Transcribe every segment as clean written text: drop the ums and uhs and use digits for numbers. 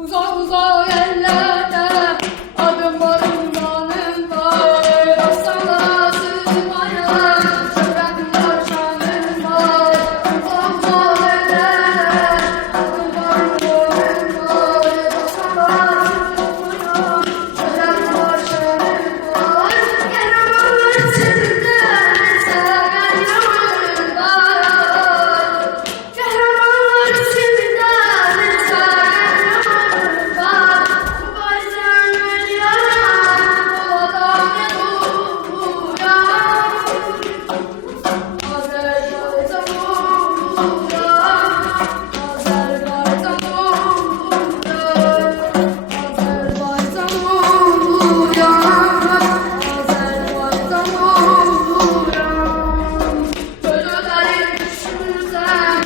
Uzak uzak yerlerde adım var ünvanım var. Aslanlar sözüm ayar, şöhretim var şanım var. Uzak uzak yerlerde adım var ünvanım var. Aslanlar sözüm ayar, şöhretim var şanım var. Yaramazlar seninle seven yolum var. Kahramanlar seninle seven yolum var. Bu bazen ben yaram, bu adam ne doğuyor. Azerbaycan doğuyor, Azerbaycan doğuyor, Azerbaycan doğuyor, Azerbaycan doğuyor. Çocukların düşünsen.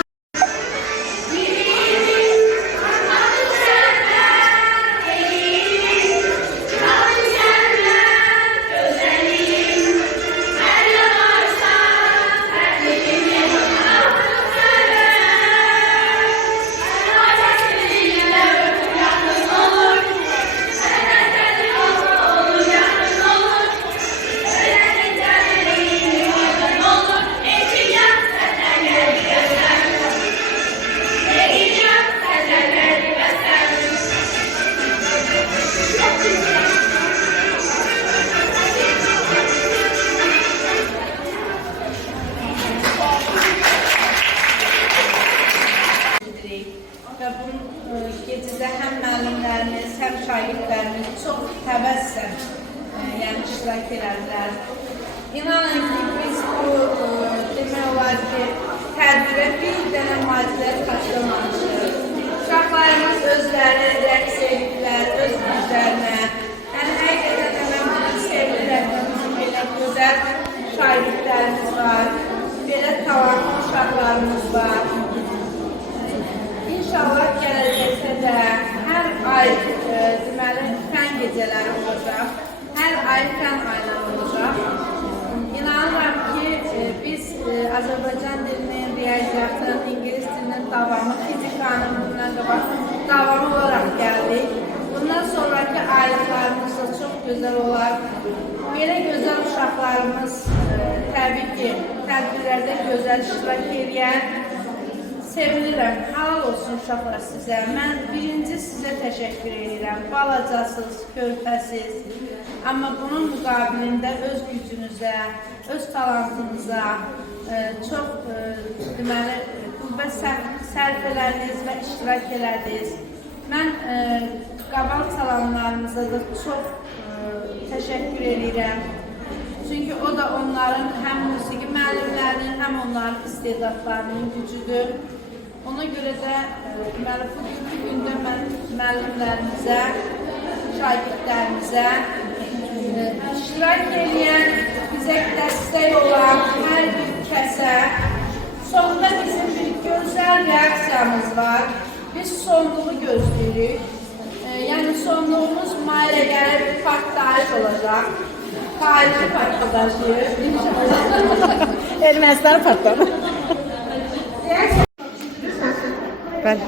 Və bu gecədə həm müəllimlərimiz, həm şagirdlərimiz çox həvəslə yəni iştirak elədilər. İnanın ki, biz bu demək olar ki, tədbirə bir dənə maddə qaçırmamışıq. Uşaqlarımız özləri rəqs ediblər, öz güclərinə. Yəni, həqiqətən də mən sevirəm, belə gözəl şagirdlərimiz var, belə talantlı uşaqlarımız var. İnşallah gələcəkdə də hər ay deməli fən gecələri olacaq, hər ay fən ayları olacaq. İnanıram ki, biz Azərbaycan dilinin, riyaziyyatın, İngilis dilinin davamı, fizikanın bundan qabaq davamı olaraq gəldik. Bundan sonraki aylıqlarımız da çox gözəl olar. Belə gözəl uşaqlarımız təbii ki, tədbirlərdə gözəl iştirak edən. Sevinirəm, halal olsun uşaqlar sizə. Mən birinci sizə təşəkkür edirəm. Balacasız, körpəsiz. Amma bunun müqabilində öz gücünüzə, öz talantınıza çox deməli, qüvvət sərf elədiniz və iştirak elədiniz. Mən qabaq salamlarınıza da çox təşəkkür edirəm. Çünki o da onların həm musiqi müəllimlərinin, həm onların istedadlarının gücüdür. Ona görə də deməli, bu gündə mən müəllimlərimizə, şagirdlərimizə, iştirak edən, bizə dəstək olan hər bir kəsə, sonunda bizim bir gözəl reaksiyamız var. Biz sonluğu gözləyirik. Yəni sonluğumuz mayıla gəlir bir partlayış olacaq. Faizi partlayışı inşallah. Ermənistan partladı. Bəli.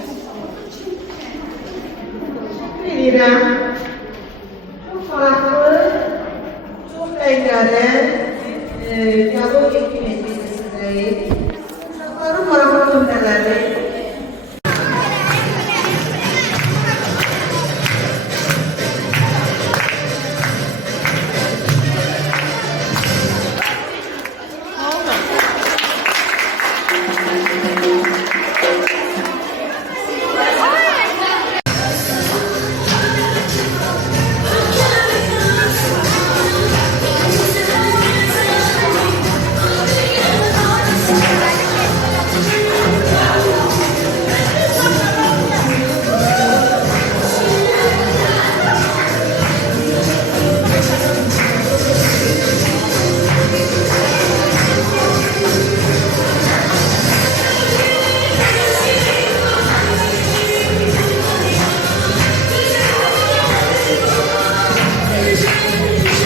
Bilirəm, çox farklı, çox rənglərin geologiya kimi edəcəksiniz.